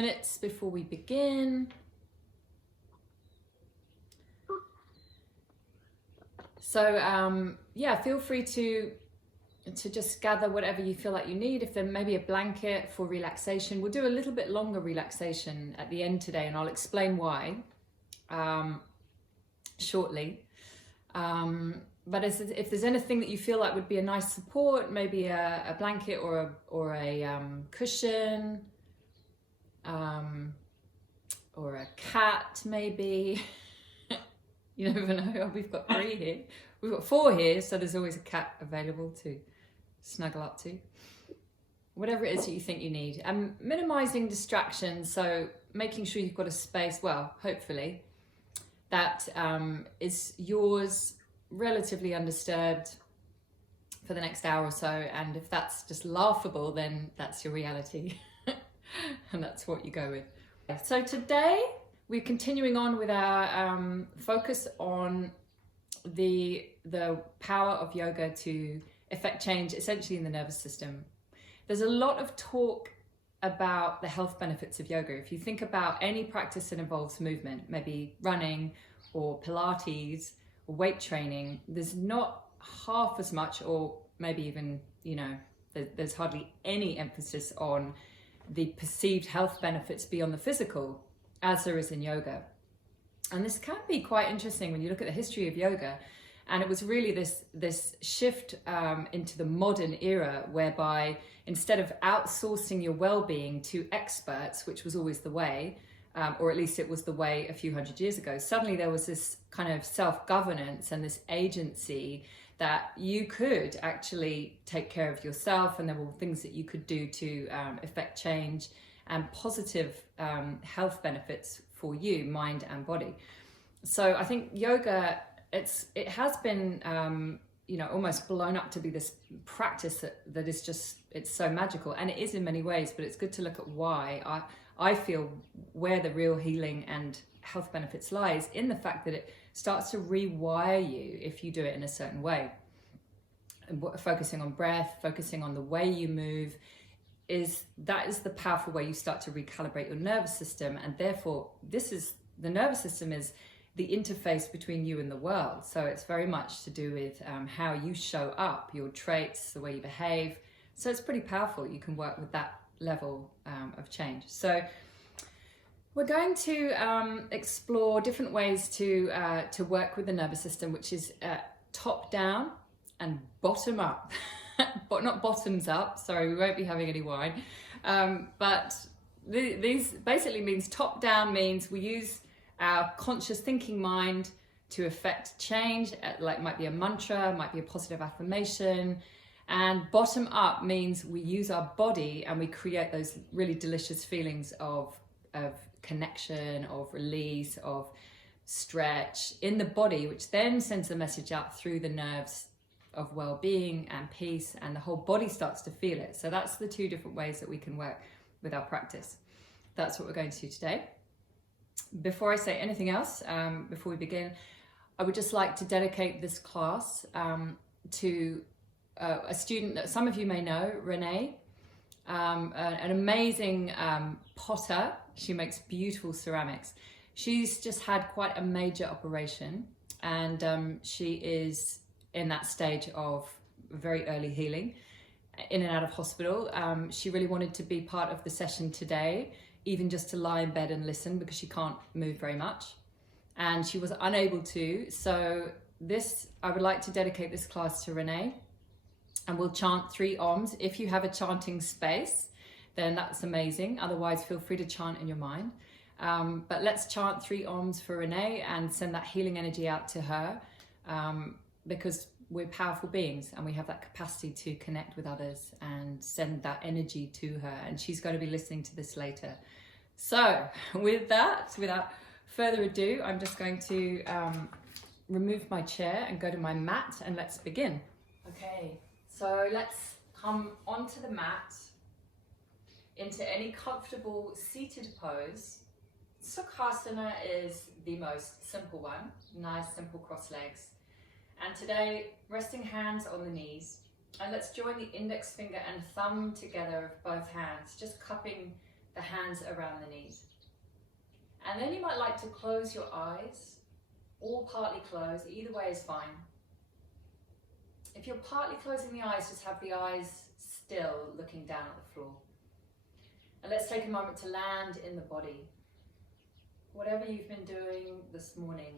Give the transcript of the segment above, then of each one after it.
minutes before we begin. So yeah, feel free to just gather whatever you feel like you need. If there may be a blanket for relaxation, we'll do a little bit longer relaxation at the end today, and I'll explain why shortly. But if there's anything that you feel like would be a nice support, maybe a blanket or a cushion, or a cat maybe. You never know. We've got 3 here. We've got 4 here, so there's always a cat available to snuggle up to. Whatever it is that you think you need. And minimizing distractions, so making sure you've got a space, well, hopefully, that is yours, relatively undisturbed for the next hour or so. And if that's just laughable, then that's your reality. And that's what you go with. So today, we're continuing on with our focus on the power of yoga to effect change essentially in the nervous system. There's a lot of talk about the health benefits of yoga. If you think about any practice that involves movement, maybe running or Pilates or weight training, there's not half as much, or maybe even, you know, there's hardly any emphasis on the perceived health benefits beyond the physical as there is in yoga. And this can be quite interesting when you look at the history of yoga. And it was really this shift into the modern era, whereby instead of outsourcing your well-being to experts, which was always the way, or at least it was the way a few hundred years ago, suddenly there was this kind of self-governance and this agency that you could actually take care of yourself, and there were things that you could do to effect change and positive health benefits for you, mind and body. So I think yoga, it has been you know, almost blown up to be this practice that is just, it's so magical, and it is in many ways, but it's good to look at why. I feel where the real healing and health benefits lies in the fact that it starts to rewire you if you do it in a certain way. And focusing on breath, focusing on the way you move, that is the powerful way you start to recalibrate your nervous system. And therefore the nervous system is the interface between you and the world. So it's very much to do with how you show up, your traits, the way you behave. So it's pretty powerful. You can work with that level of change. So we're going to explore different ways to work with the nervous system, which is top down and bottom up. But not bottoms up, sorry, we won't be having any wine. But these basically means top down means we use our conscious thinking mind to effect change, like might be a mantra, might be a positive affirmation. And bottom up means we use our body and we create those really delicious feelings of connection, of release, of stretch in the body, which then sends the message out through the nerves of well-being and peace, and the whole body starts to feel it. So that's the 2 different ways that we can work with our practice. That's what we're going to do today. Before I say anything else, before we begin, I would just like to dedicate this class to a student that some of you may know, Renee, an amazing potter. She makes beautiful ceramics. She's just had quite a major operation, and she is in that stage of very early healing, in and out of hospital. She really wanted to be part of the session today, even just to lie in bed and listen, because she can't move very much. And she was unable to. So I would like to dedicate this class to Renee, and we'll chant 3 ohms. If you have a chanting space, then that's amazing. Otherwise, feel free to chant in your mind. But let's chant 3 ohms for Renee and send that healing energy out to her. Because we're powerful beings and we have that capacity to connect with others and send that energy to her, and she's going to be listening to this later. So with that, without further ado, I'm just going to remove my chair and go to my mat, and let's begin. Okay, so let's come onto the mat into any comfortable seated pose. Sukhasana is the most simple one, nice simple cross legs. And today, resting hands on the knees, and let's join the index finger and thumb together of both hands, just cupping the hands around the knees. And then you might like to close your eyes, or partly closed, either way is fine. If you're partly closing the eyes, just have the eyes still looking down at the floor. And let's take a moment to land in the body. Whatever you've been doing this morning,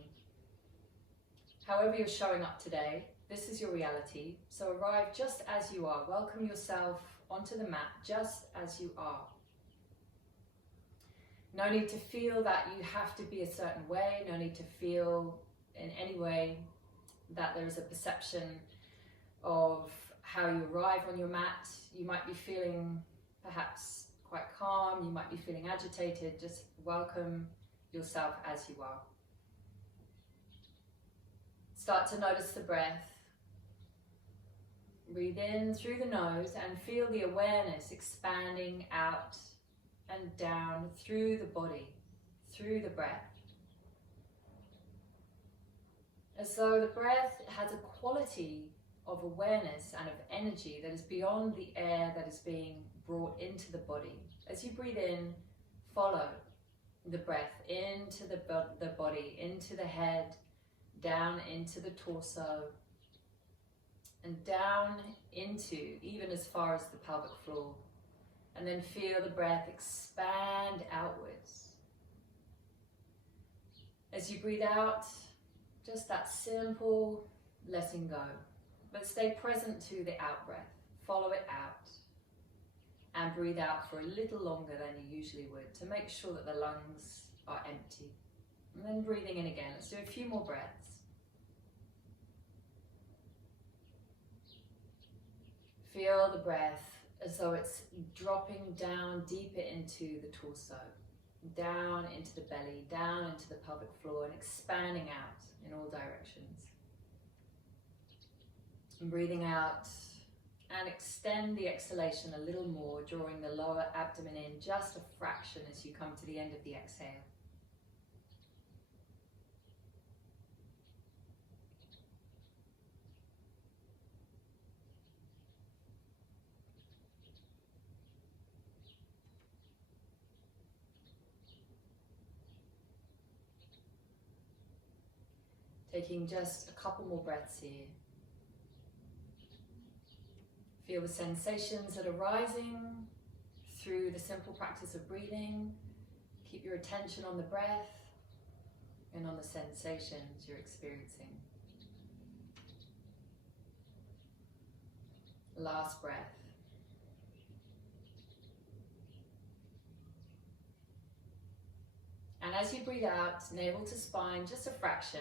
however you're showing up today, this is your reality. So arrive just as you are. Welcome yourself onto the mat just as you are. No need to feel that you have to be a certain way. No need to feel in any way that there is a perception of how you arrive on your mat. You might be feeling perhaps quite calm. You might be feeling agitated. Just welcome yourself as you are. Start to notice the breath. Breathe in through the nose and feel the awareness expanding out and down through the body, through the breath. As though the breath has a quality of awareness and of energy that is beyond the air that is being brought into the body. As you breathe in, follow the breath into the body, into the head, down into the torso, and down into even as far as the pelvic floor. And then feel the breath expand outwards. As you breathe out, just that simple letting go. But stay present to the out breath. Follow it out. And breathe out for a little longer than you usually would to make sure that the lungs are empty. And then breathing in again. Let's do a few more breaths. Feel the breath as though it's dropping down deeper into the torso, down into the belly, down into the pelvic floor, and expanding out in all directions. And breathing out, and extend the exhalation a little more, drawing the lower abdomen in just a fraction as you come to the end of the exhale. Taking just a couple more breaths here. Feel the sensations that are rising through the simple practice of breathing. Keep your attention on the breath and on the sensations you're experiencing. Last breath. And as you breathe out, navel to spine, just a fraction.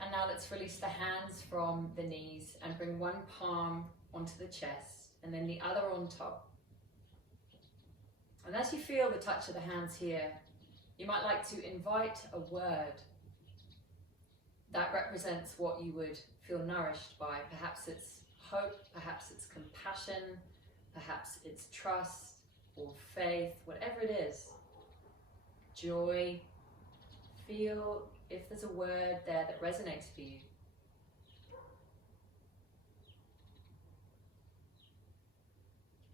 And now let's release the hands from the knees and bring one palm onto the chest and then the other on top. And as you feel the touch of the hands here, you might like to invite a word that represents what you would feel nourished by. Perhaps it's hope, perhaps it's compassion, perhaps it's trust or faith, whatever it is. Joy. Feel if there's a word there that resonates for you.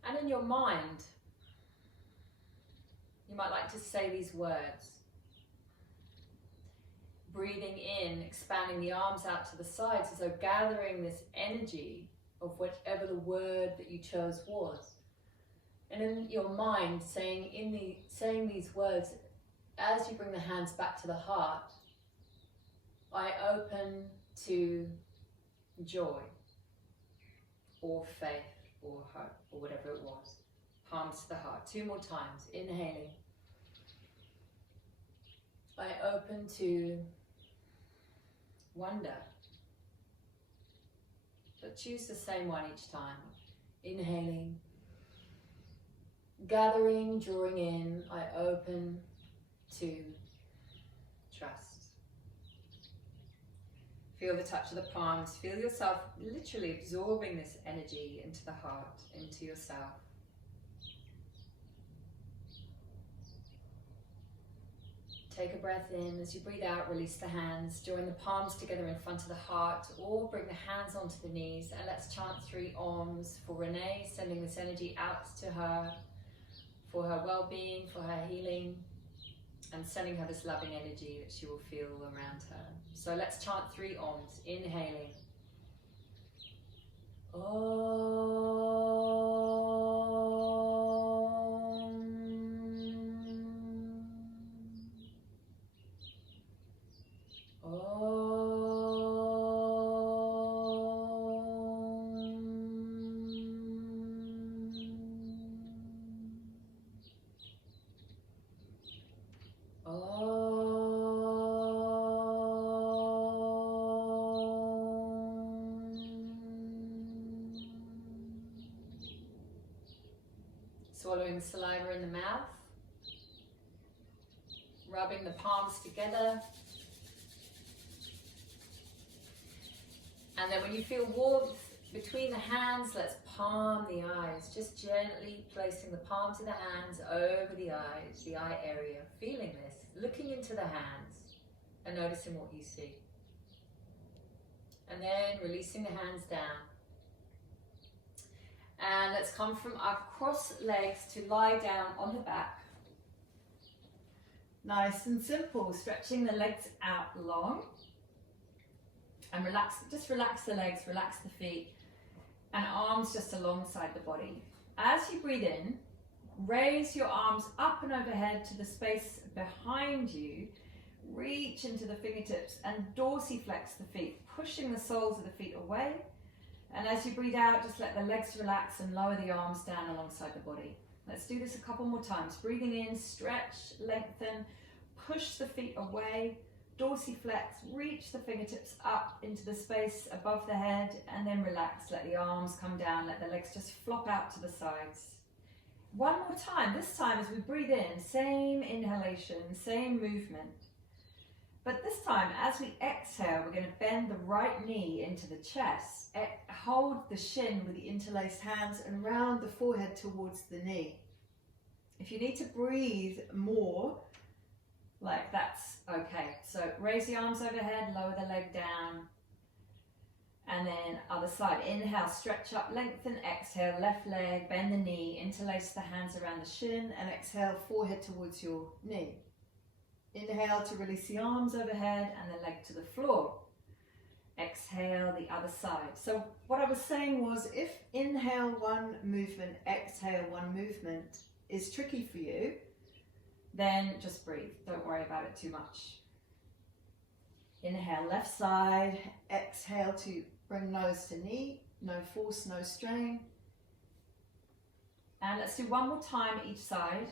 And in your mind, you might like to say these words. Breathing in, expanding the arms out to the sides as though gathering this energy of whatever the word that you chose was. And in your mind, saying these words, as you bring the hands back to the heart, I open to joy, or faith, or hope, or whatever it was. Palms to the heart. 2 more times. Inhaling. I open to wonder. But choose the same one each time. Inhaling. Gathering, drawing in. I open to trust. Feel the touch of the palms. Feel yourself literally absorbing this energy into the heart, into yourself. Take a breath in. As you breathe out, release the hands. Join the palms together in front of the heart, or bring the hands onto the knees. And let's chant 3 Oms for Renee, sending this energy out to her for her well-being, for her healing, and sending her this loving energy that she will feel around her. So let's chant 3 Oms, inhaling. Swallowing saliva in the mouth, rubbing the palms together, and then when you feel warmth between the hands, let's palm the eyes, just gently placing the palms of the hands over the eyes, the eye area, feeling this, looking into the hands and noticing what you see, and then releasing the hands down. And let's come from our cross legs to lie down on the back. Nice and simple, stretching the legs out long. And relax, just relax the legs, relax the feet, and arms just alongside the body. As you breathe in, raise your arms up and overhead to the space behind you. Reach into the fingertips and dorsiflex the feet, pushing the soles of the feet away. And as you breathe out, just let the legs relax and lower the arms down alongside the body. Let's do this a couple more times. Breathing in, stretch, lengthen, push the feet away, dorsiflex, reach the fingertips up into the space above the head, and then relax. Let the arms come down, let the legs just flop out to the sides. One more time. This time as we breathe in, same inhalation, same movement. But this time, as we exhale, we're going to bend the right knee into the chest. Hold the shin with the interlaced hands and round the forehead towards the knee. If you need to breathe more, like that's okay. So raise the arms overhead, lower the leg down. And then other side. Inhale, stretch up, lengthen. Exhale, left leg, bend the knee, interlace the hands around the shin, and exhale, forehead towards your knee. Inhale to release the arms overhead and the leg to the floor. Exhale the other side. So what I was saying was, if inhale one movement, exhale one movement is tricky for you, then just breathe. Don't worry about it too much. Inhale left side, exhale to bring nose to knee, no force, no strain. And let's do one more time each side.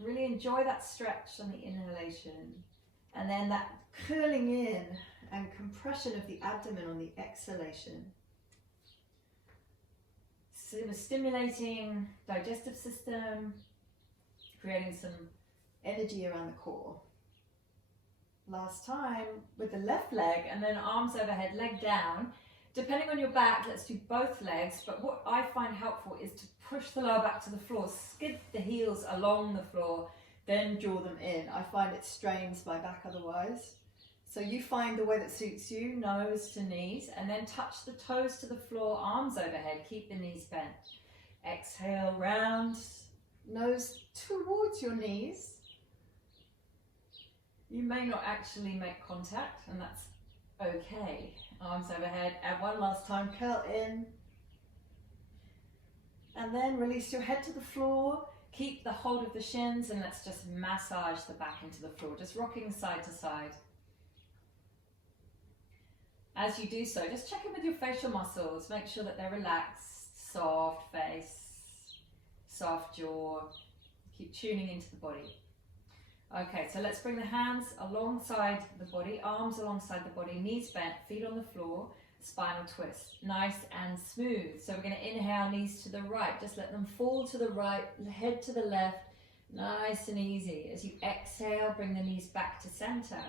Really enjoy that stretch on the inhalation, and then that curling in and compression of the abdomen on the exhalation. Stimulating digestive system, creating some energy around the core. Last time with the left leg, and then arms overhead, leg down. Depending on your back, let's do both legs, but what I find helpful is to push the lower back to the floor, skid the heels along the floor, then draw them in. I find it strains my back otherwise. So you find the way that suits you, nose to knees, and then touch the toes to the floor, arms overhead, keep the knees bent. Exhale, round, nose towards your knees. You may not actually make contact, and that's okay. Arms overhead, and one last time, curl in. And then release your head to the floor, keep the hold of the shins, and let's just massage the back into the floor, just rocking side to side. As you do so, just check in with your facial muscles, make sure that they're relaxed, soft face, soft jaw, keep tuning into the body. Okay, so let's bring the hands alongside the body, arms alongside the body, knees bent, feet on the floor, spinal twist, nice and smooth. So we're going to inhale, knees to the right, just let them fall to the right, head to the left, nice and easy. As you exhale, bring the knees back to center.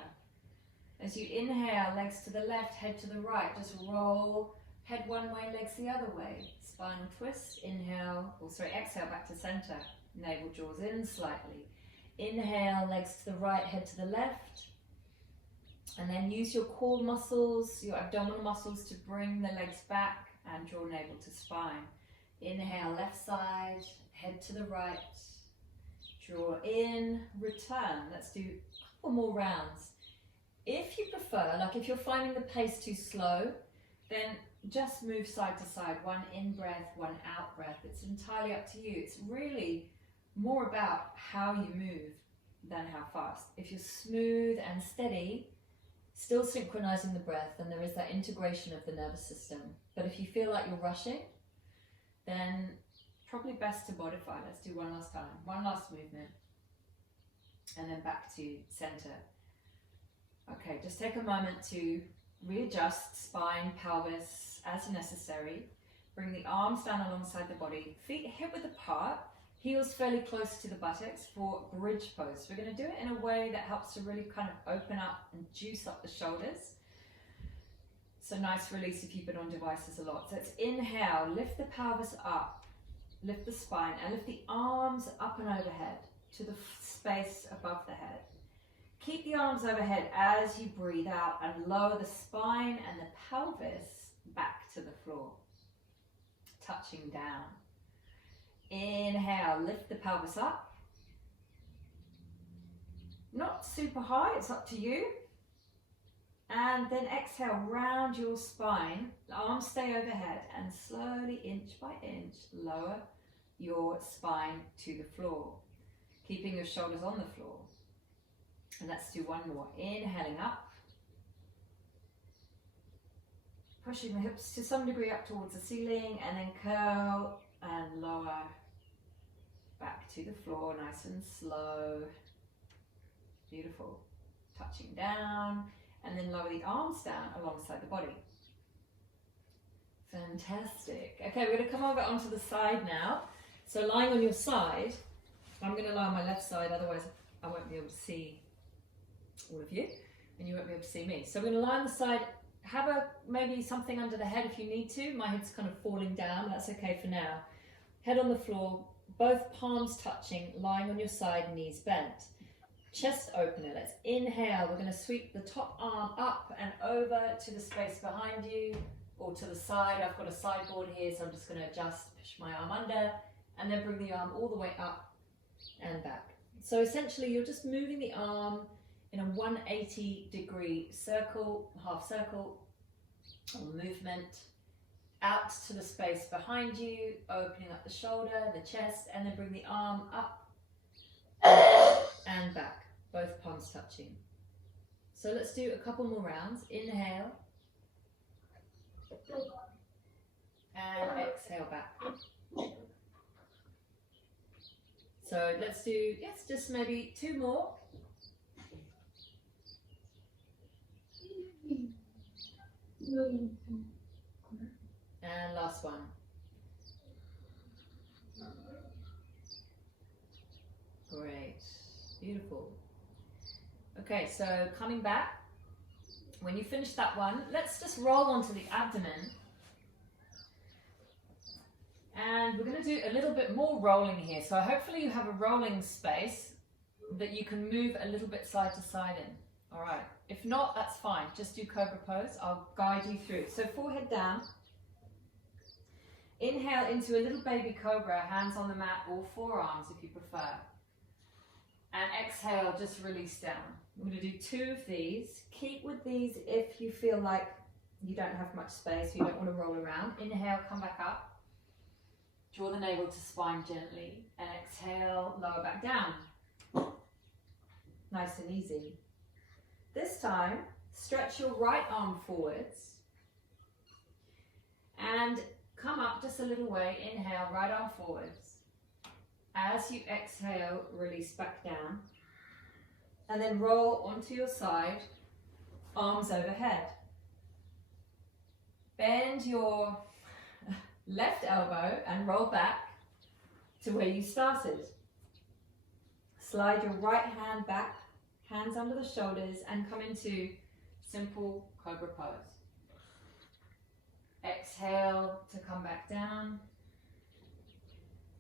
As you inhale, legs to the left, head to the right, just roll, head one way, legs the other way. Spinal twist, inhale, exhale back to center, navel draws in slightly. Inhale, legs to the right, head to the left. And then use your core muscles, your abdominal muscles to bring the legs back and draw navel to spine. Inhale, left side, head to the right. Draw in, return. Let's do a couple more rounds. If you prefer, like if you're finding the pace too slow, then just move side to side. One in breath, one out breath. It's entirely up to you. It's really more about how you move than how fast. If you're smooth and steady, still synchronizing the breath, then there is that integration of the nervous system. But if you feel like you're rushing, then probably best to modify. Let's do one last time. One last movement. And then back to center. Okay, just take a moment to readjust spine, pelvis as necessary. Bring the arms down alongside the body. Feet hip width apart. Heels fairly close to the buttocks for bridge pose. We're going to do it in a way that helps to really kind of open up and juice up the shoulders. So nice release if you've been on devices a lot. So it's inhale, lift the pelvis up, lift the spine, and lift the arms up and overhead to the space above the head. Keep the arms overhead as you breathe out and lower the spine and the pelvis back to the floor, touching down. Inhale, lift the pelvis up. Not super high, it's up to you. And then exhale, round your spine, the arms stay overhead, and slowly, inch by inch, lower your spine to the floor, keeping your shoulders on the floor. And let's do one more. Inhaling up, pushing the hips to some degree up towards the ceiling, and then curl and lower back to the floor, nice and slow. Beautiful. Touching down, and then lower the arms down alongside the body. Fantastic. Okay, we're going to come over onto the side now. So lying on your side, I'm going to lie on my left side, otherwise I won't be able to see all of you, and you won't be able to see me. So we're going to lie on the side, have maybe something under the head if you need to. My head's kind of falling down, that's okay for now. Head on the floor, both palms touching, lying on your side, knees bent. Chest opener, let's inhale. We're going to sweep the top arm up and over to the space behind you or to the side. I've got a sideboard here, so I'm just going to adjust, push my arm under, and then bring the arm all the way up and back. So essentially you're just moving the arm in a 180-degree circle, half circle, or movement, out to the space behind you, opening up the shoulder, the chest, and then bring the arm up and back, both palms touching. So let's do a couple more rounds. Inhale, and exhale back. So let's do, yes, just maybe two more. And last one. Great, beautiful. Okay, so coming back, when you finish that one, let's just roll onto the abdomen. And we're going to do a little bit more rolling here. So hopefully you have a rolling space that you can move a little bit side to side in. All right. If not, that's fine. Just do cobra pose. I'll guide you through. So forehead down. Inhale into a little baby cobra, hands on the mat or forearms if you prefer. And exhale, just release down. I'm going to do two of these. Keep with these if you feel like you don't have much space, you don't want to roll around. Inhale, come back up. Draw the navel to spine gently. And exhale, lower back down. Nice and easy. This time, stretch your right arm forwards. And come up just a little way. Inhale, right arm forwards. As you exhale, release back down. And then roll onto your side, arms overhead. Bend your left elbow and roll back to where you started. Slide your right hand back, hands under the shoulders, and come into simple cobra pose. Exhale to come back down.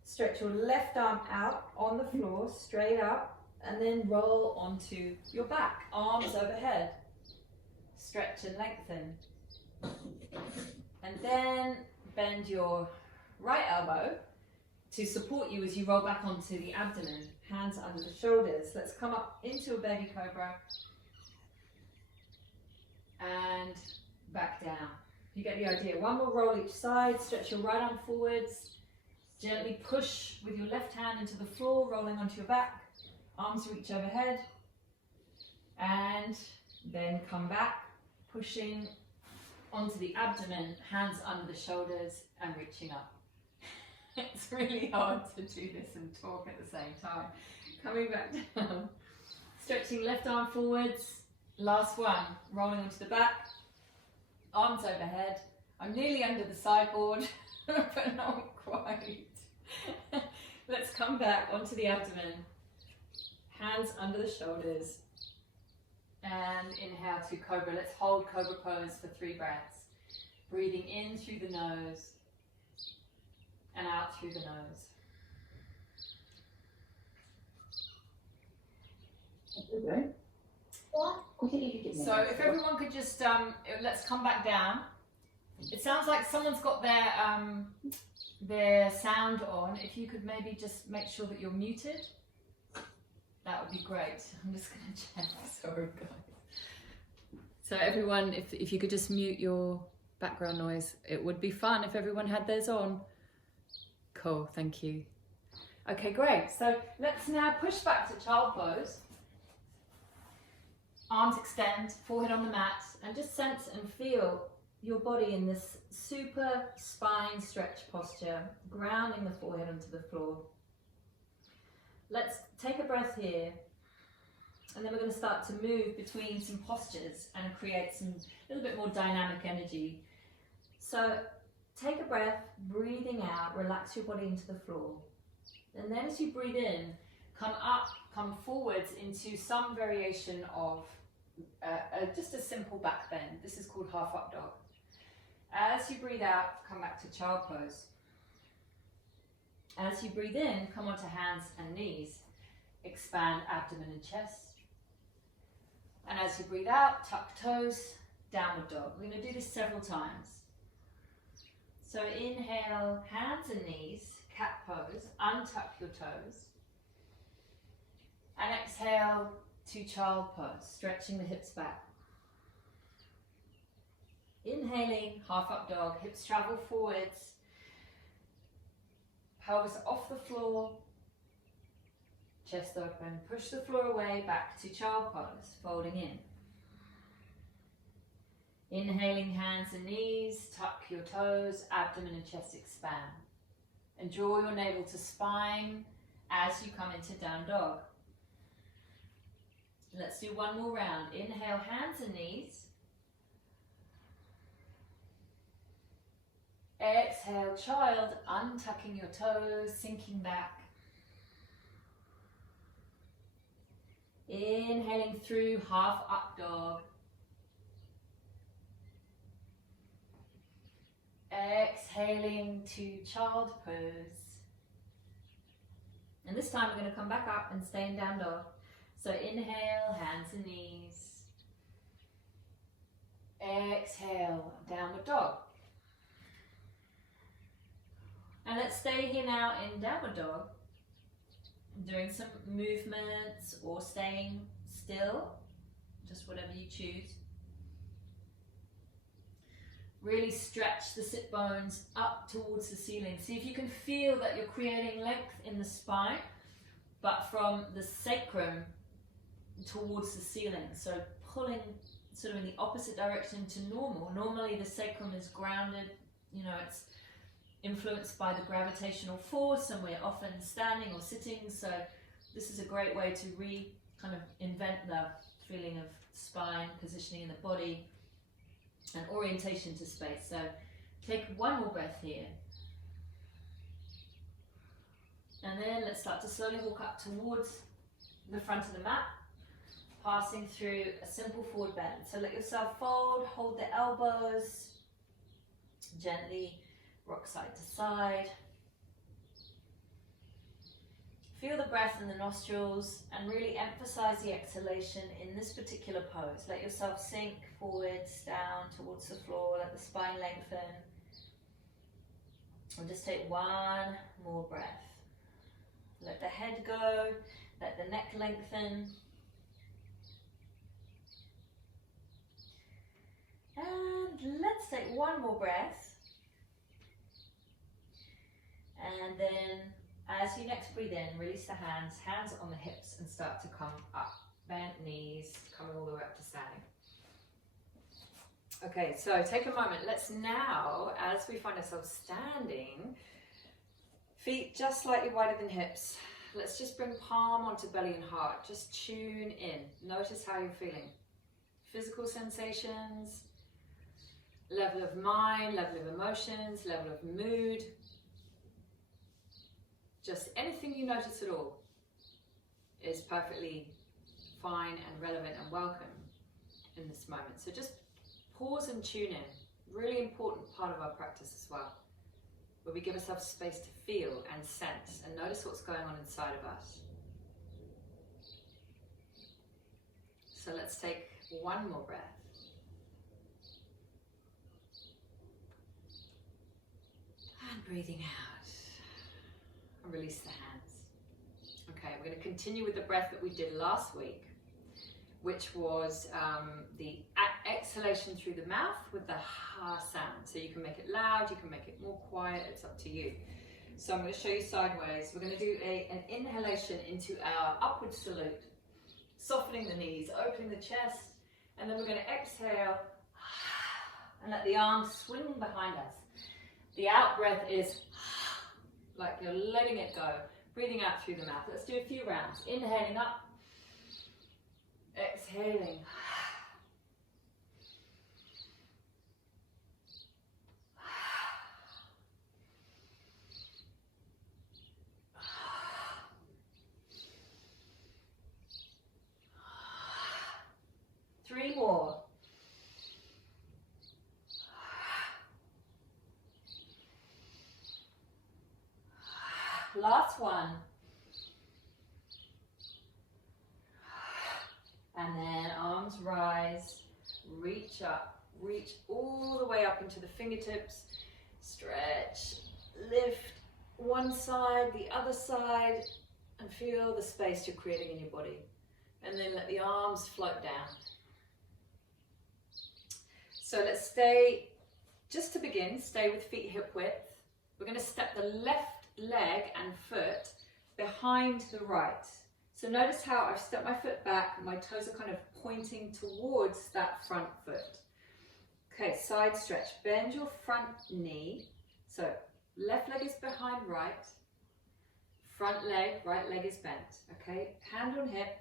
Stretch your left arm out on the floor, straight up, and then roll onto your back, arms overhead. Stretch and lengthen. And then bend your right elbow to support you as you roll back onto the abdomen, hands under the shoulders. Let's come up into a baby cobra and back down. You get the idea. One more roll each side, stretch your right arm forwards, gently push with your left hand into the floor, rolling onto your back, arms reach overhead, and then come back, pushing onto the abdomen, hands under the shoulders and reaching up. It's really hard to do this and talk at the same time. Coming back down, stretching left arm forwards, last one, rolling onto the back, arms overhead. I'm nearly under the sideboard, but not quite. Let's come back onto the abdomen, hands under the shoulders, and inhale to cobra. Let's hold cobra pose for 3 breaths. Breathing in through the nose and out through the nose. Okay. So if everyone could just, let's come back down. It sounds like someone's got their sound on. If you could maybe just make sure that you're muted, that would be great. I'm just going to check. Sorry, guys. So everyone, if you could just mute your background noise, it would be fun if everyone had theirs on. Cool, thank you. Okay, great. So let's now push back to child pose. Arms extend, forehead on the mat, and just sense and feel your body in this super spine stretch posture, grounding the forehead onto the floor. Let's take a breath here, and then we're going to start to move between some postures and create some little bit more dynamic energy. So take a breath, breathing out, relax your body into the floor. And then as you breathe in, come up, come forwards into some variation of just a simple back bend. This is called half up dog. As you breathe out, come back to child pose. As you breathe in, come onto hands and knees. Expand abdomen and chest. And as you breathe out, tuck toes, downward dog. We're going to do this several times. So inhale, hands and knees, cat pose, untuck your toes. And exhale to child pose, stretching the hips back. Inhaling, half up dog, hips travel forwards, pelvis off the floor, chest open, push the floor away, back to child pose, folding in. Inhaling, hands and knees, tuck your toes, abdomen and chest expand. And draw your navel to spine as you come into down dog. Let's do one more round. Inhale, hands and knees. Exhale, child, untucking your toes, sinking back. Inhaling through half up dog. Exhaling to child pose. And this time we're going to come back up and stay in down dog. So inhale, hands and knees. Exhale, downward dog. And let's stay here now in downward dog, doing some movements or staying still, just whatever you choose. Really stretch the sit bones up towards the ceiling. See if you can feel that you're creating length in the spine, but from the sacrum towards the ceiling. So pulling sort of in the opposite direction to normal. Normally the sacrum is grounded, you know, it's influenced by the gravitational force, and we're often standing or sitting. So this is a great way to kind of invent the feeling of spine, positioning in the body, and orientation to space. So take one more breath here. And then let's start to slowly walk up towards the front of the mat, passing through a simple forward bend. So let yourself fold, hold the elbows, gently rock side to side. Feel the breath in the nostrils and really emphasize the exhalation in this particular pose. Let yourself sink forwards, down towards the floor, let the spine lengthen. We'll just take one more breath. Let the head go, let the neck lengthen. And let's take one more breath. And then as you next breathe in, release the hands, hands on the hips, and start to come up. Bent knees, coming all the way up to standing. Okay, so take a moment. Let's now, as we find ourselves standing, feet just slightly wider than hips. Let's just bring palm onto belly and heart. Just tune in. Notice how you're feeling. Physical sensations, level of mind, level of emotions, level of mood. Just anything you notice at all is perfectly fine and relevant and welcome in this moment. So just pause and tune in. Really important part of our practice as well, where we give ourselves space to feel and sense and notice what's going on inside of us. So let's take one more breath. And breathing out. And release the hands. Okay, we're going to continue with the breath that we did last week, which was the exhalation through the mouth with the ha sound. So you can make it loud, you can make it more quiet, it's up to you. So I'm going to show you sideways. We're going to do an inhalation into our upward salute, softening the knees, opening the chest, and then we're going to exhale and let the arms swing behind us. The out breath is like you're letting it go, breathing out through the mouth. Let's do a few rounds. Inhaling up, exhaling. Three more. Last one. And then arms rise, reach up, reach all the way up into the fingertips, stretch, lift one side, the other side, and feel the space you're creating in your body. And then let the arms float down. So let's stay, just to begin, stay with feet hip width. We're going to step the left leg and foot behind the right. So notice how I've stepped my foot back, my toes are kind of pointing towards that front foot. Okay, side stretch, bend your front knee. So left leg is behind right, front leg, right leg is bent. Okay, hand on hip,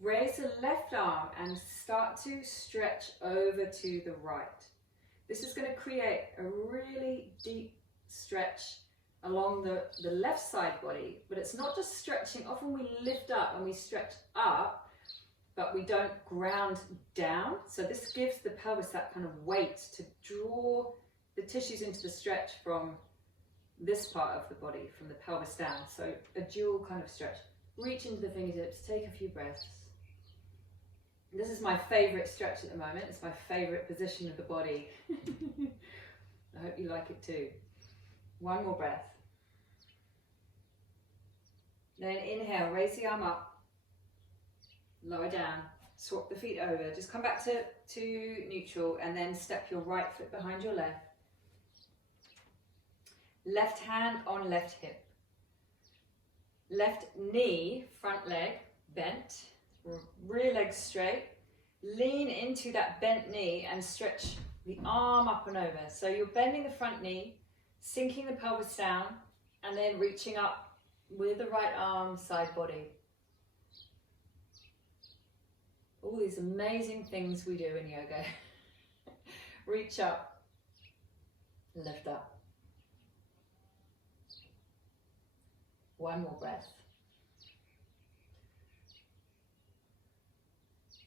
raise the left arm and start to stretch over to the right. This is going to create a really deep stretch along the left side body, but it's not just stretching. Often we lift up and we stretch up, but we don't ground down. So this gives the pelvis that kind of weight to draw the tissues into the stretch from this part of the body, from the pelvis down. So a dual kind of stretch. Reach into the fingertips, take a few breaths. This is my favorite stretch at the moment. It's my favorite position of the body. I hope you like it too. One more breath. Then inhale, raise the arm up, lower down, swap the feet over. Just come back to neutral and then step your right foot behind your left. Left hand on left hip. Left knee, front leg, bent. Rear leg straight. Lean into that bent knee and stretch the arm up and over. So you're bending the front knee, sinking the pelvis down, and then reaching up with the right arm, side body. All these amazing things we do in yoga. Reach up, lift up. One more breath.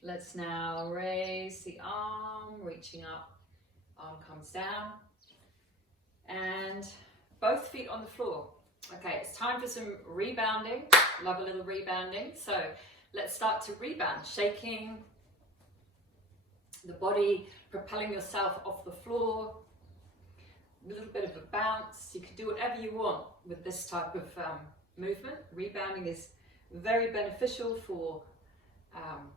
Let's now raise the arm, reaching up, arm comes down, and both feet on the floor. Okay, it's time for some rebounding. Love a little rebounding. So let's start to rebound, shaking the body, propelling yourself off the floor. a little bit of a bounce. You can do whatever you want with this type of movement. Rebounding is very beneficial for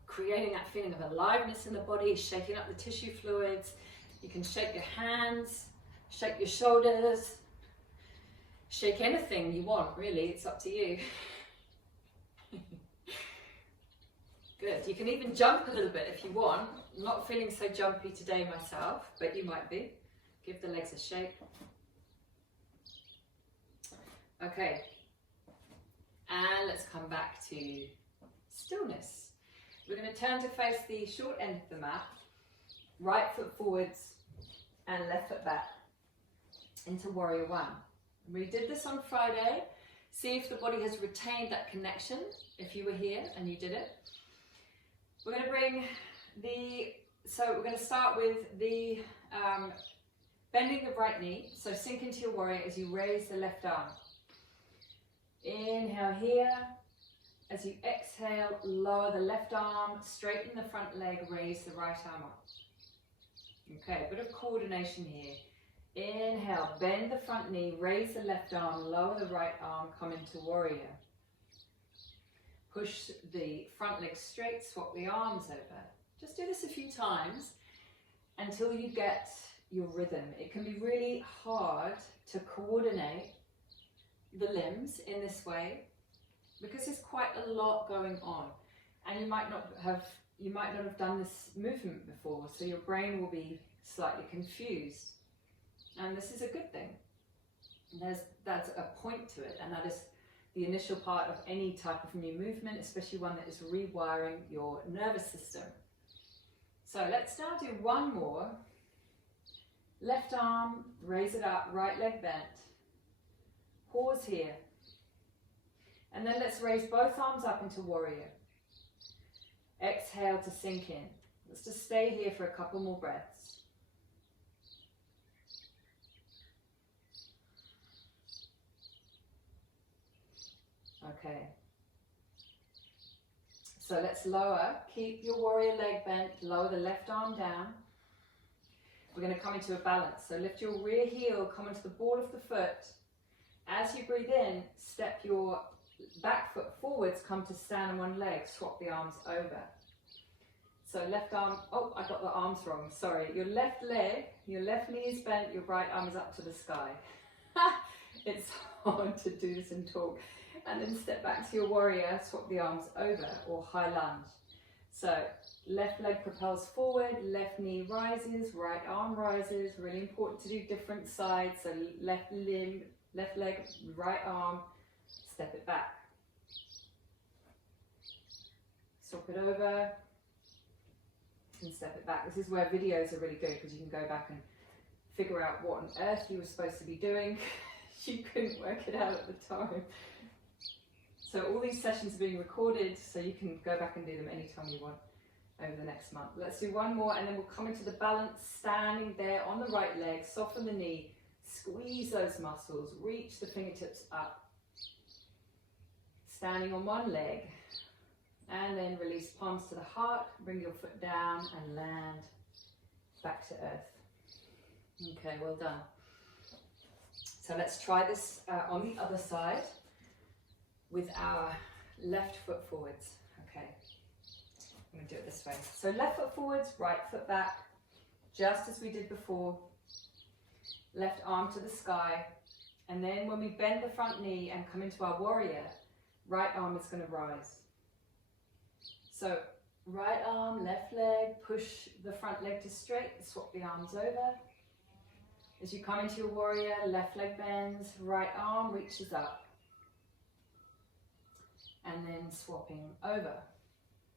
creating that feeling of aliveness in the body, shaking up the tissue fluids. You can shake your hands, shake your shoulders, shake anything you want, really, it's up to you. Good, you can even jump a little bit if you want. I'm not feeling so jumpy today myself, but you might be. Give the legs a shake. Okay, and let's come back to stillness. We're going to turn to face the short end of the mat, right foot forwards and left foot back into warrior one. We did this on Friday. See if the body has retained that connection, if you were here and you did it. We're going to bring we're going to start with the bending the right knee. So sink into your warrior as you raise the left arm. Inhale here. As you exhale, lower the left arm, straighten the front leg, raise the right arm up. Okay, a bit of coordination here. Inhale, bend the front knee, raise the left arm, lower the right arm, come into warrior. Push the front leg straight, swap the arms over. Just do this a few times until you get your rhythm. It can be really hard to coordinate the limbs in this way because there's quite a lot going on, and you might not have done this movement before, so your brain will be slightly confused. And this is a good thing. That's a point to it, and that is the initial part of any type of new movement, especially one that is rewiring your nervous system. So let's now do one more. Left arm, raise it up, right leg bent. Pause here. And then let's raise both arms up into warrior. Exhale to sink in. Let's just stay here for a couple more breaths. Okay. So let's lower, keep your warrior leg bent, lower the left arm down. We're going to come into a balance. So lift your rear heel, come into the ball of the foot. As you breathe in, step your back foot forwards, come to stand on one leg, swap the arms over. So left arm, oh, I got the arms wrong, sorry. Your left leg, your left knee is bent, your right arm is up to the sky. It's hard to do this and talk. And then step back to your warrior, swap the arms over, or high lunge. So left leg propels forward, left knee rises, right arm rises. Really important to do different sides. So left limb, left leg, right arm, step it back. Swap it over and step it back. This is where videos are really good because you can go back and figure out what on earth you were supposed to be doing. You couldn't work it out at the time. So all these sessions are being recorded, so you can go back and do them anytime you want over the next month. Let's do one more, and then we'll come into the balance, standing there on the right leg, soften the knee, squeeze those muscles, reach the fingertips up. Standing on one leg, and then release palms to the heart, bring your foot down and land back to earth. Okay, well done. So let's try this on the other side with our left foot forwards. Okay, I'm going to do it this way. So left foot forwards, right foot back, just as we did before. Left arm to the sky, and then when we bend the front knee and come into our warrior, right arm is going to rise. So right arm, left leg, push the front leg to straight, swap the arms over. As you come into your warrior, left leg bends, right arm reaches up. And then swapping over.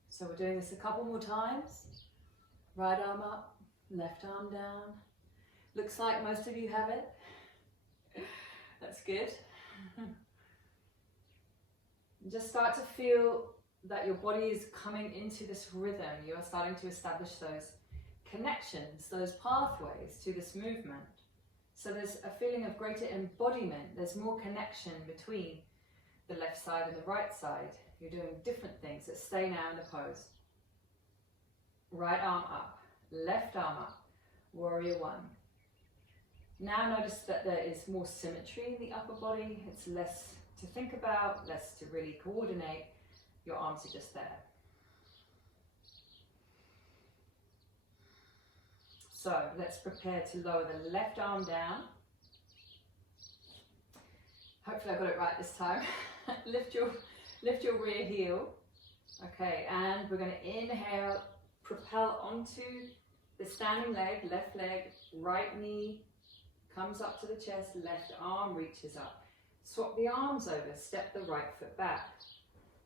So we're doing this a couple more times. Right arm up, left arm down. Looks like most of you have it. That's good. Just start to feel that your body is coming into this rhythm. You are starting to establish those connections, those pathways to this movement. So there's a feeling of greater embodiment. There's more connection between the left side and the right side. You're doing different things. Let's stay now in the pose. Right arm up, left arm up, warrior one. Now notice that there is more symmetry in the upper body. It's less to think about, less to really coordinate. Your arms are just there. So let's prepare to lower the left arm down. Hopefully I got it right this time. lift your rear heel. Okay, and we're going to inhale, propel onto the standing leg, left leg, right knee comes up to the chest, left arm reaches up. Swap the arms over, step the right foot back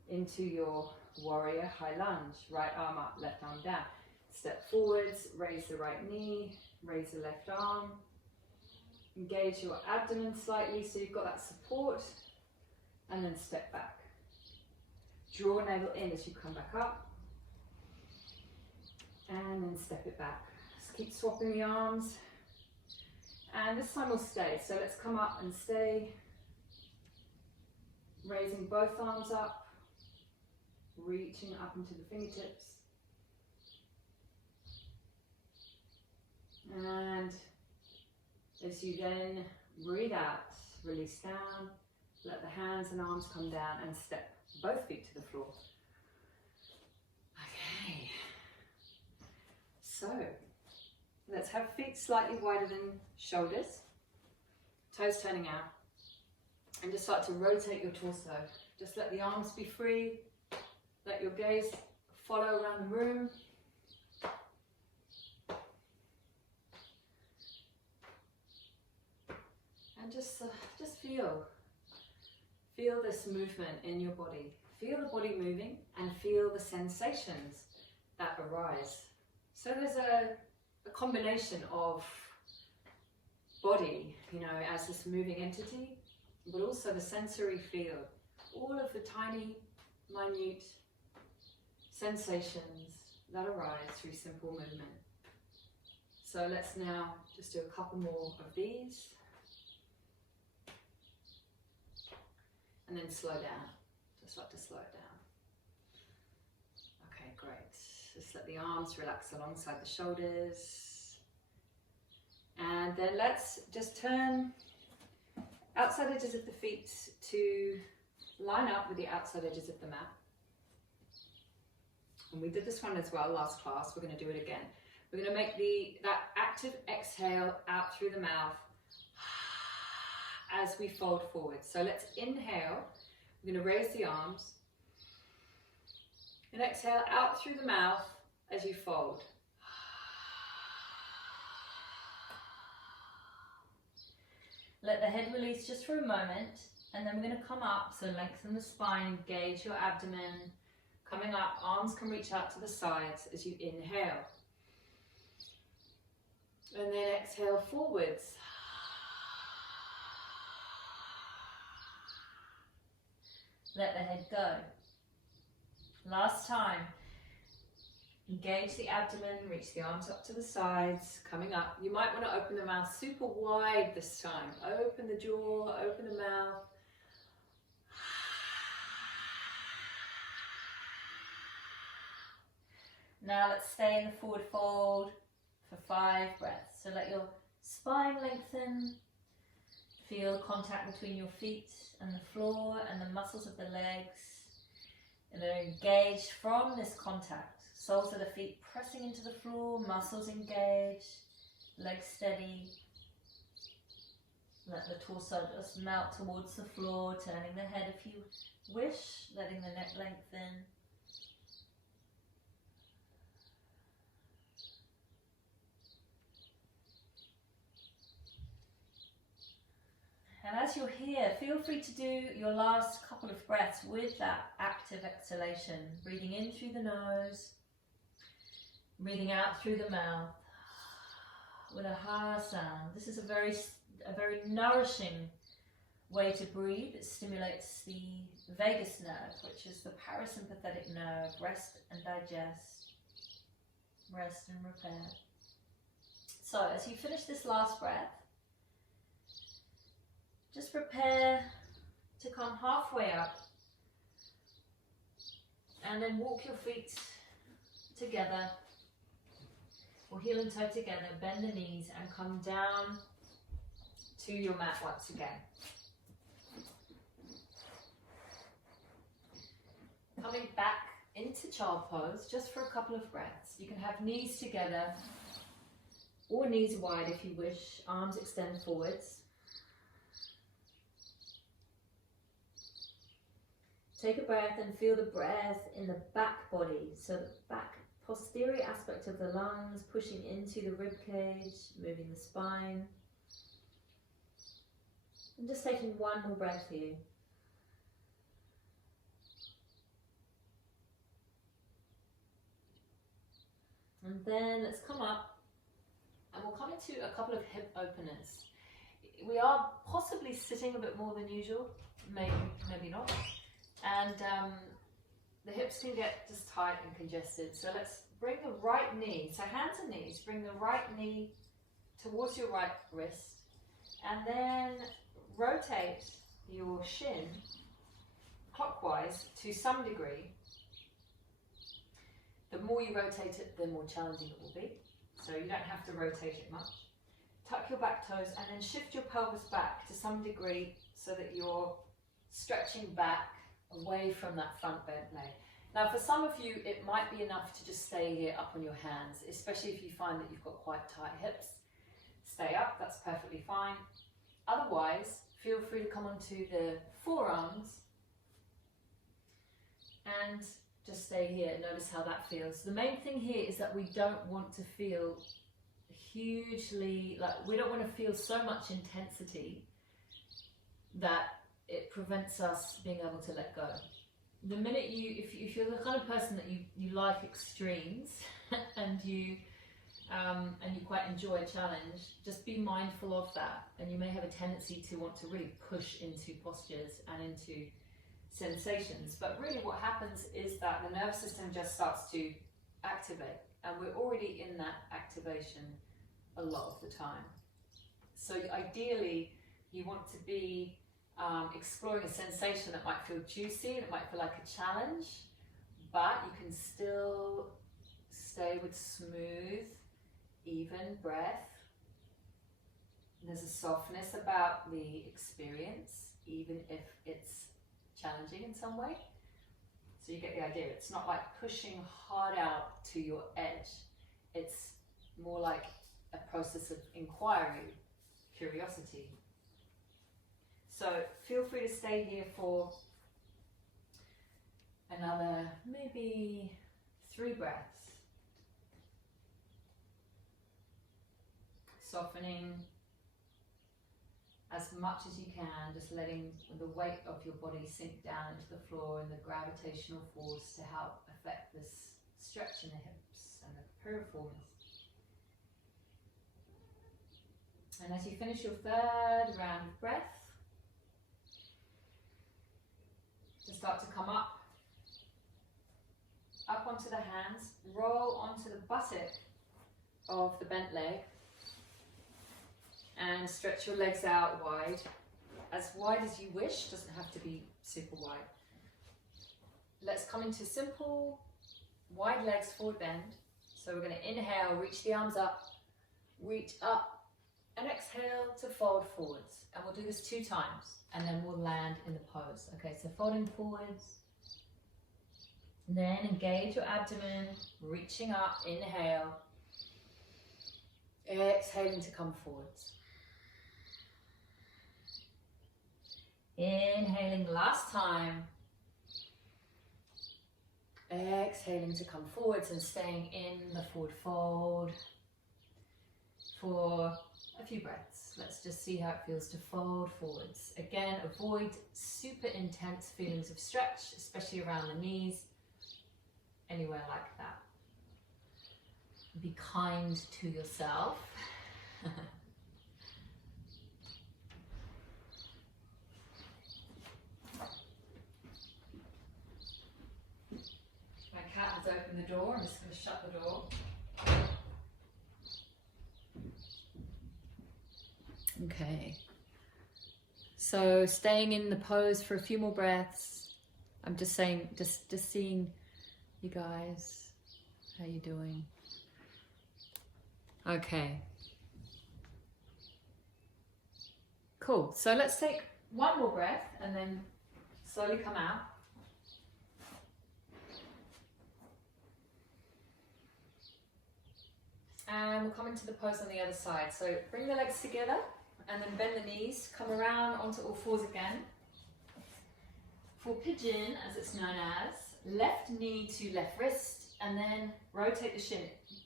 into your warrior high lunge. Right arm up, left arm down. Step forwards, raise the right knee, raise the left arm. Engage your abdomen slightly so you've got that support, and then step back. Draw a navel in as you come back up, and then step it back. Just keep swapping the arms, and this time we'll stay. So let's come up and stay, raising both arms up, reaching up into the fingertips, and as you then breathe out, release down, let the hands and arms come down and step both feet to the floor. Okay, so let's have feet slightly wider than shoulders, toes turning out, and just start to rotate your torso. Just let the arms be free, let your gaze follow around the room. And just feel this movement in your body. Feel the body moving and feel the sensations that arise. So there's a combination of body, you know, as this moving entity, but also the sensory field. All of the tiny, minute sensations that arise through simple movement. So let's now just do a couple more of these. And then slow down. Just like to slow it down. Okay, great. Just let the arms relax alongside the shoulders. And then let's just turn outside edges of the feet to line up with the outside edges of the mat. And we did this one as well last class. We're going to do it again. We're going to make that active exhale out through the mouth as we fold forward. So let's inhale. We're going to raise the arms. And exhale out through the mouth as you fold. Let the head release just for a moment. And then we're going to come up. So lengthen the spine, engage your abdomen. Coming up, arms can reach out to the sides as you inhale. And then exhale forwards. Let the head go. Last time. Engage the abdomen, reach the arms up to the sides, coming up. You might want to open the mouth super wide this time. Open the jaw, open the mouth. Now let's stay in the forward fold for 5 breaths. So let your spine lengthen. Feel contact between your feet and the floor and the muscles of the legs. And then engage from this contact. Soles of the feet pressing into the floor, muscles engaged, legs steady. Let the torso just melt towards the floor, turning the head if you wish, letting the neck lengthen. And as you're here, feel free to do your last couple of breaths with that active exhalation. Breathing in through the nose, breathing out through the mouth with a ha sound. This is a very nourishing way to breathe. It stimulates the vagus nerve, which is the parasympathetic nerve. Rest and digest, rest and repair. So as you finish this last breath, just prepare to come halfway up and then walk your feet together, or heel and toe together, bend the knees and come down to your mat once again. Coming back into child pose just for a couple of breaths. You can have knees together or knees wide if you wish, arms extend forwards. Take a breath and feel the breath in the back body, so the back posterior aspect of the lungs pushing into the rib cage, moving the spine. And just taking one more breath here. And then let's come up and we'll come into a couple of hip openers. We are possibly sitting a bit more than usual, maybe not. And the hips can get just tight and congested. So let's bring the right knee, so hands and knees, bring the right knee towards your right wrist. And then rotate your shin clockwise to some degree. The more you rotate it, the more challenging it will be. So you don't have to rotate it much. Tuck your back toes and then shift your pelvis back to some degree so that you're stretching back away from that front bent leg. Now for some of you, it might be enough to just stay here up on your hands, especially if you find that you've got quite tight hips. Stay up, that's perfectly fine. Otherwise, feel free to come onto the forearms and just stay here. Notice how that feels. The main thing here is that we don't want to feel hugely, we don't want to feel so much intensity that it prevents us being able to let go. The minute if you're the kind of person that you like extremes and you quite enjoy a challenge, just be mindful of that. And you may have a tendency to want to really push into postures and into sensations. But really what happens is that the nervous system just starts to activate, and we're already in that activation a lot of the time. So ideally you want to be exploring a sensation that might feel juicy, and it might feel like a challenge, but you can still stay with smooth, even breath. There's a softness about the experience, even if it's challenging in some way. So you get the idea. It's not like pushing hard out to your edge. It's more like a process of inquiry, curiosity. So feel free to stay here for another maybe 3 breaths. Softening as much as you can, just letting the weight of your body sink down into the floor and the gravitational force to help affect this stretch in the hips and the piriformis. And as you finish your 3rd round of breath, just start to come up onto the hands, roll onto the buttock of the bent leg, and stretch your legs out wide as you wish, doesn't have to be super wide. Let's come into simple wide legs forward bend. So we're going to inhale, reach the arms up, reach up, and exhale to fold forwards. And we'll do this 2 times, and then we'll land in the pose. Okay, so folding forwards, and then engage your abdomen, reaching up, inhale, exhaling to come forwards. Inhaling last time, exhaling to come forwards and staying in the forward fold for a few breaths. Let's just see how it feels to fold forwards. Again, avoid super intense feelings of stretch, especially around the knees, anywhere like that. Be kind to yourself. My cat has opened the door. I'm just going to shut the door. Okay. So staying in the pose for a few more breaths. I'm just saying, just seeing you guys. How you doing? Okay. Cool. So let's take one more breath and then slowly come out. And we'll come into the pose on the other side. So bring the legs together and then bend the knees. Come around onto all fours again. For pigeon, as it's known as, left knee to left wrist and then rotate the shin.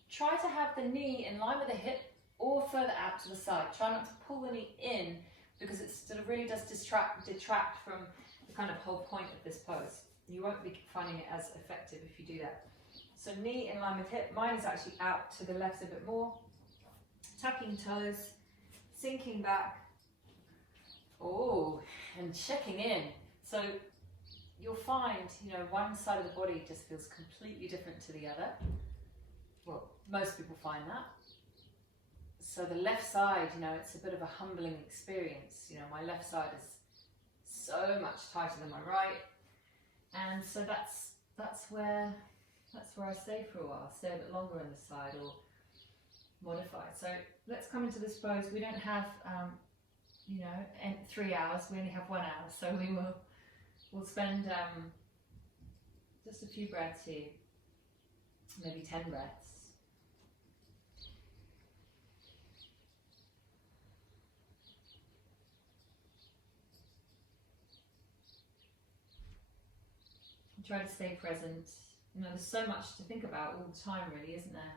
Try to have the knee in line with the hip or further out to the side. Try not to pull the knee in because it sort of really does detract from the kind of whole point of this pose. You won't be finding it as effective if you do that. So knee in line with hip. Mine is actually out to the left a bit more. Tucking toes, sinking back. Oh, and checking in. So you'll find, you know, one side of the body just feels completely different to the other. Well, most people find that. So the left side, you know, it's a bit of a humbling experience. You know, my left side is so much tighter than my right. And so that's where I stay for a while, stay a bit longer on this side or modify. So let's come into this pose. We don't have, you know, 3 hours, we only have 1 hour. So we'll spend just a few breaths here, maybe 10 breaths. Try to stay present. You know, there's so much to think about all the time, really, isn't there?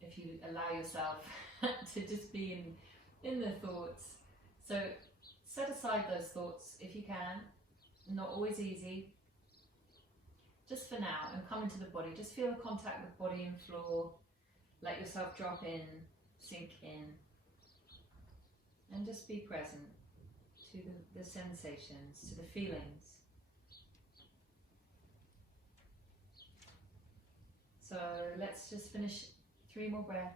If you allow yourself to just be in the thoughts. So set aside those thoughts if you can. Not always easy. Just for now, and come into the body. Just feel the contact with body and floor. Let yourself drop in, sink in, and just be present to the sensations, to the feelings. So let's just finish 3 more breaths.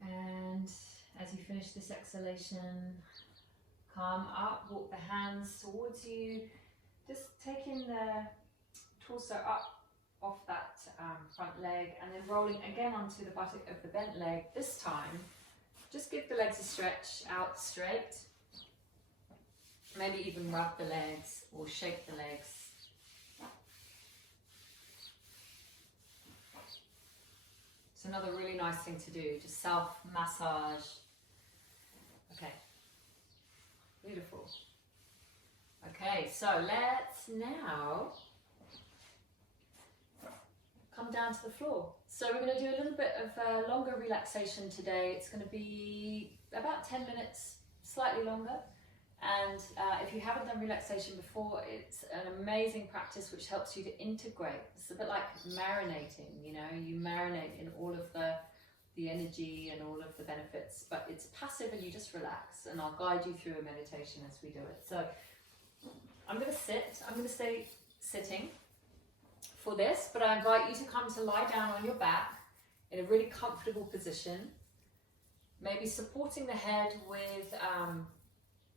And as you finish this exhalation, come up, walk the hands towards you, just taking the torso up off that front leg and then rolling again onto the buttock of the bent leg. This time, just give the legs a stretch out straight. Maybe even rub the legs or shake the legs. It's another really nice thing to do, just self-massage. Okay, beautiful. Okay, so let's now come down to the floor. So we're going to do a little bit of longer relaxation today. It's going to be about 10 minutes, slightly longer. And if you haven't done relaxation before, it's an amazing practice which helps you to integrate. It's a bit like marinating, you know, you marinate in all of the energy and all of the benefits, but it's passive and you just relax. And I'll guide you through a meditation as we do it. So I'm going to sit, I'm going to stay sitting for this, but I invite you to come to lie down on your back in a really comfortable position, maybe supporting the head with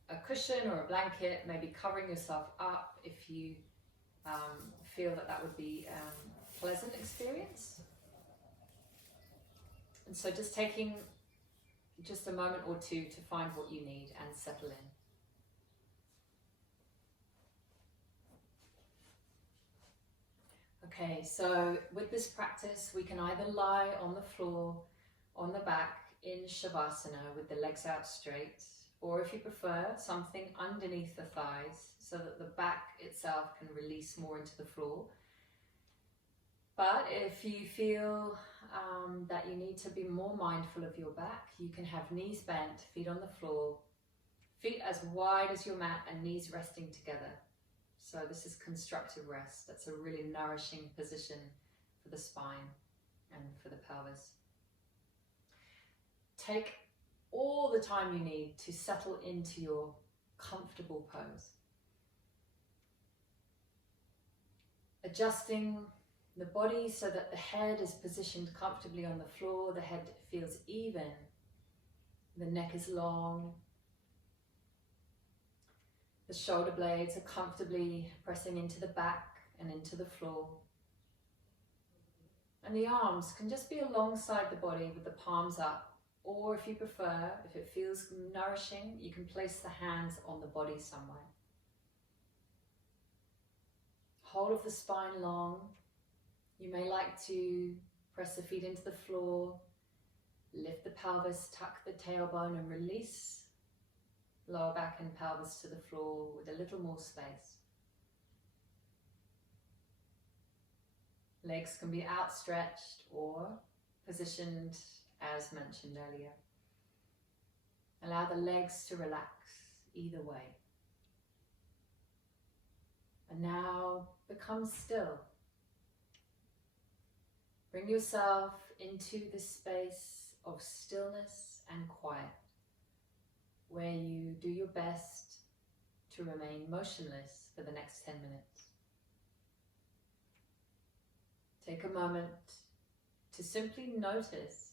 a cushion or a blanket, maybe covering yourself up if you feel that would be a pleasant experience. And so just taking just a moment or two to find what you need and settle in. Okay, so with this practice, we can either lie on the floor, on the back, in Shavasana with the legs out straight, or if you prefer, something underneath the thighs so that the back itself can release more into the floor. But if you feel that you need to be more mindful of your back, you can have knees bent, feet on the floor, feet as wide as your mat and knees resting together. So this is constructive rest. That's a really nourishing position for the spine and for the pelvis. Take all the time you need to settle into your comfortable pose. Adjusting the body so that the head is positioned comfortably on the floor, the head feels even, the neck is long. The shoulder blades are comfortably pressing into the back and into the floor. And the arms can just be alongside the body with the palms up. Or if you prefer, if it feels nourishing, you can place the hands on the body somewhere. Whole of the spine long. You may like to press the feet into the floor, lift the pelvis, tuck the tailbone and release lower back and pelvis to the floor with a little more space. Legs can be outstretched or positioned as mentioned earlier. Allow the legs to relax either way. And now become still. Bring yourself into this space of stillness and quiet, where you do your best to remain motionless for the next 10 minutes. Take a moment to simply notice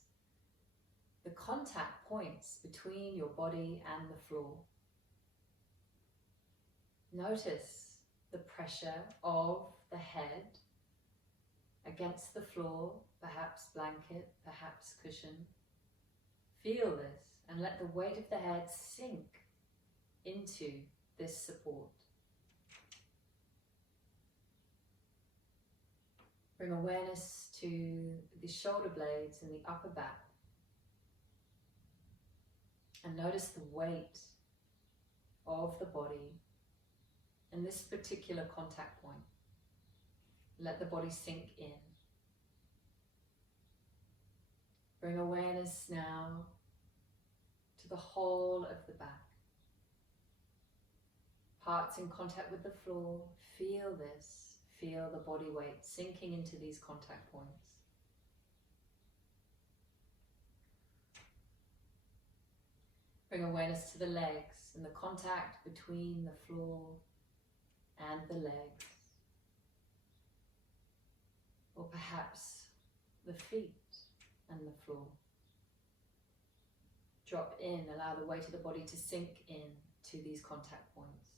the contact points between your body and the floor. Notice the pressure of the head against the floor, perhaps blanket, perhaps cushion. Feel this and let the weight of the head sink into this support. Bring awareness to the shoulder blades and the upper back. And notice the weight of the body in this particular contact point. Let the body sink in. Bring awareness now to the whole of the back. Parts in contact with the floor. Feel this. Feel the body weight sinking into these contact points. Bring awareness to the legs and the contact between the floor and the legs. Or perhaps the feet and the floor. Drop in, allow the weight of the body to sink in to these contact points.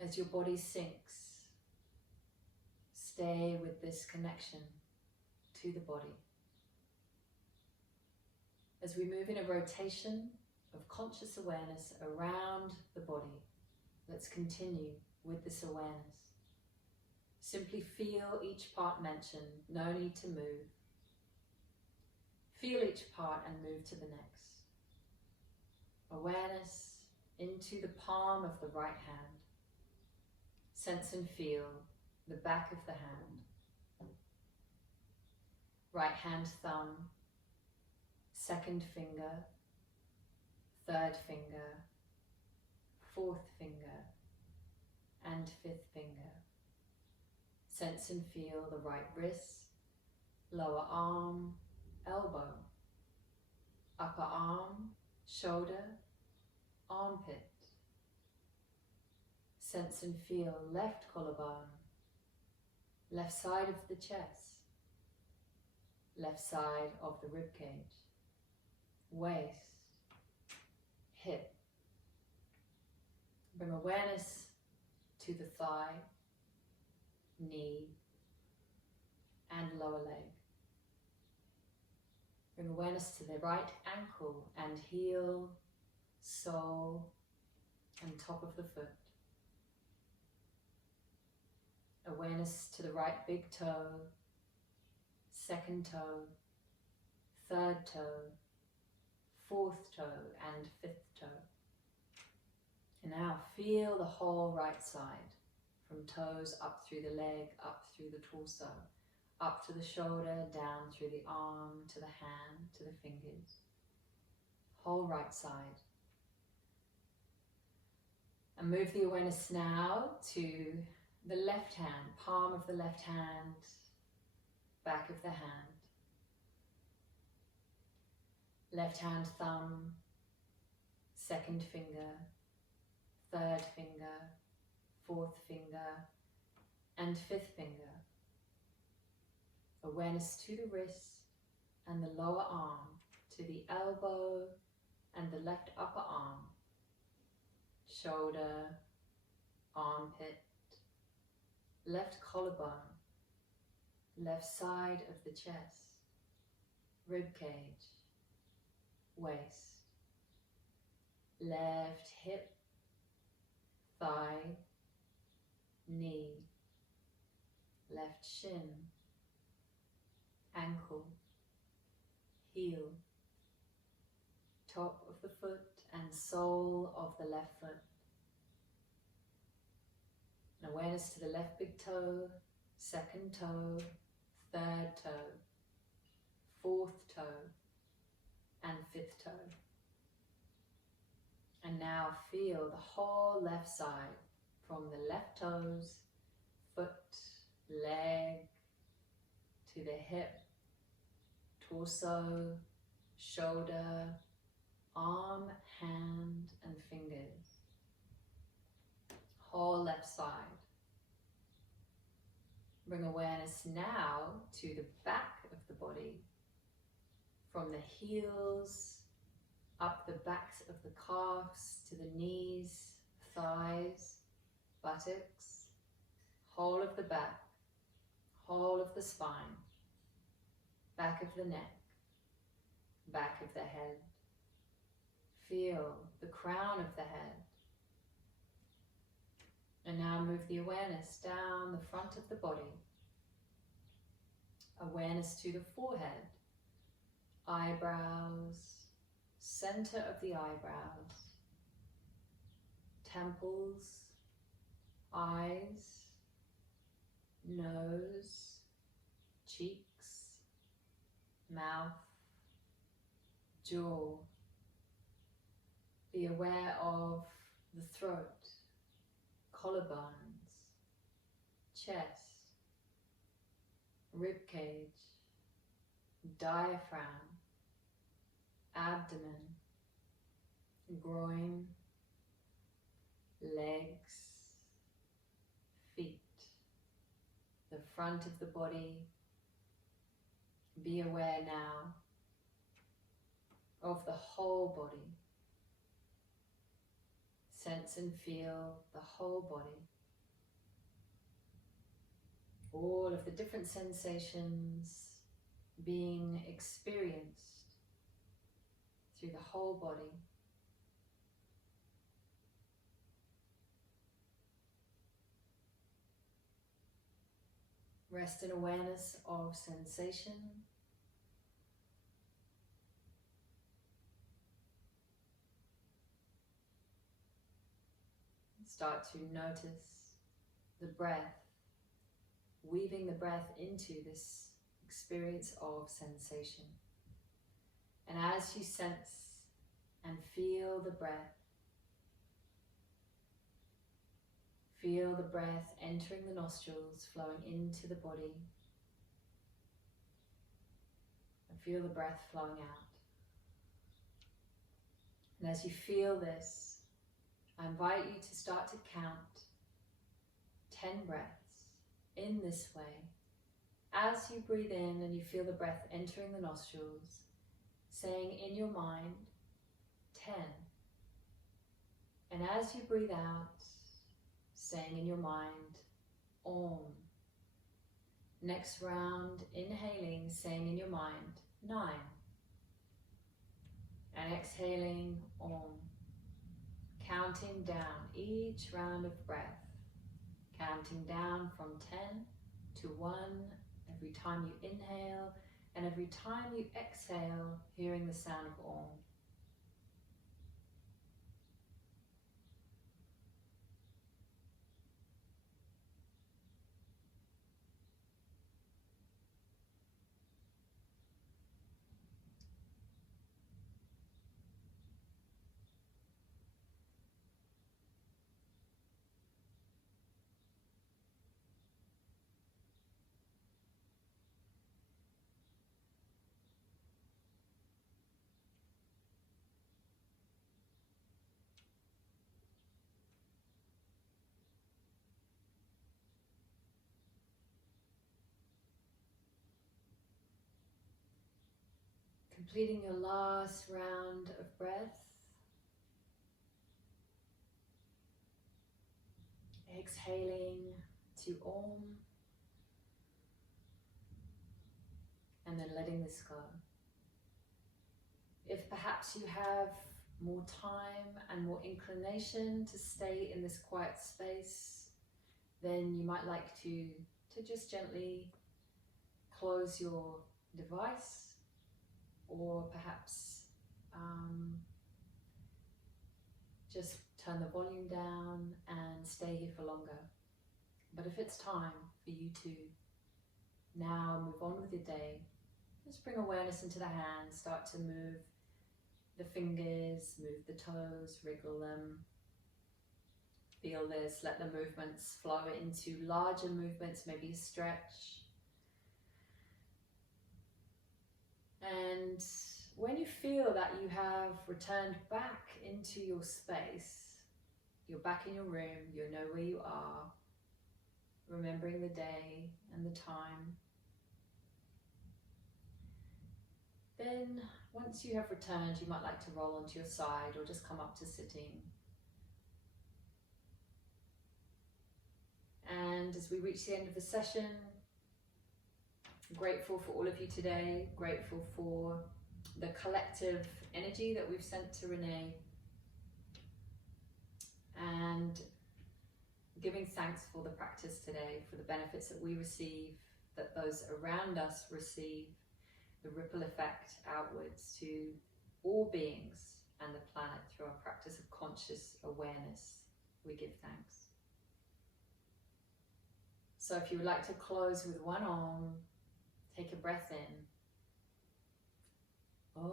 As your body sinks, stay with this connection to the body. As we move in a rotation of conscious awareness around the body, let's continue with this awareness. Simply feel each part mentioned, no need to move. Feel each part and move to the next. Awareness into the palm of the right hand. Sense and feel the back of the hand. Right hand thumb, second finger, third finger, fourth finger, and fifth finger. Sense and feel the right wrist, lower arm, elbow, upper arm, shoulder, armpit. Sense and feel left collarbone, left side of the chest, left side of the rib cage, waist, hip. Bring awareness to the thigh, knee, and lower leg. Bring awareness to the right ankle and heel, sole, and top of the foot. Awareness to the right big toe, second toe, third toe, fourth toe, and fifth toe. And now feel the whole right side, from toes up through the leg, up through the torso, up to the shoulder, down through the arm, to the hand, to the fingers. Whole right side. And move the awareness now to the left hand, palm of the left hand, back of the hand. Left hand thumb, second finger, third finger, fourth finger, and fifth finger. Awareness to the wrist and the lower arm, to the elbow, and the left upper arm, shoulder, armpit, left collarbone, left side of the chest, rib cage, waist, left hip, thigh, knee, left shin, ankle, heel, top of the foot and sole of the left foot. An awareness to the left big toe, second toe, third toe, fourth toe, and fifth toe. And now feel the whole left side from the left toes, foot, leg, to the hip, torso, shoulder, arm, hand, and fingers. Whole left side. Bring awareness now to the back of the body, from the heels, up the backs of the calves, to the knees, thighs, buttocks, whole of the back, whole of the spine, back of the neck, back of the head. Feel the crown of the head. And now move the awareness down the front of the body. Awareness to the forehead, eyebrows, center of the eyebrows, temples, eyes, nose, cheeks, mouth, jaw. Be aware of the throat, collarbones, chest, rib cage, diaphragm, abdomen, groin, legs, feet, the front of the body. Be aware now of the whole body. Sense and feel the whole body. All of the different sensations being experienced through the whole body. Rest in awareness of sensation. Start to notice the breath, weaving the breath into this experience of sensation. And as you sense and feel the breath, feel the breath entering the nostrils, flowing into the body, and feel the breath flowing out. And as you feel this, I invite you to start to count 10 breaths in this way. As you breathe in and you feel the breath entering the nostrils, saying in your mind, 10. And as you breathe out, saying in your mind, Om. Next round, inhaling, saying in your mind, 9. And exhaling, Om. Counting down each round of breath, counting down from 10 to 1 every time you inhale, and every time you exhale, hearing the sound of Om. Completing your last round of breath. Exhaling to Om. And then letting this go. If perhaps you have more time and more inclination to stay in this quiet space, then you might like to just gently close your device, or perhaps just turn the volume down and stay here for longer. But if it's time for you to now move on with your day, just bring awareness into the hands, start to move the fingers, move the toes, wriggle them. Feel this, let the movements flow into larger movements, maybe a stretch. And when you feel that you have returned back into your space, you're back in your room, you know where you are, remembering the day and the time, then once you have returned, you might like to roll onto your side or just come up to sitting. And as we reach the end of the session, I'm grateful for all of you today, grateful for the collective energy that we've sent to Renee, and giving thanks for the practice today, for the benefits that we receive, that those around us receive, the ripple effect outwards to all beings and the planet through our practice of conscious awareness. We give thanks. So if you would like to close with one Om, take a breath in. Om.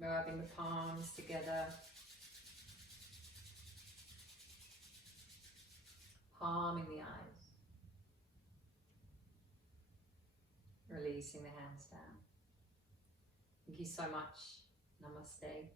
Rubbing the palms together. Palming the eyes. Releasing the hands down. Thank you so much. Namaste.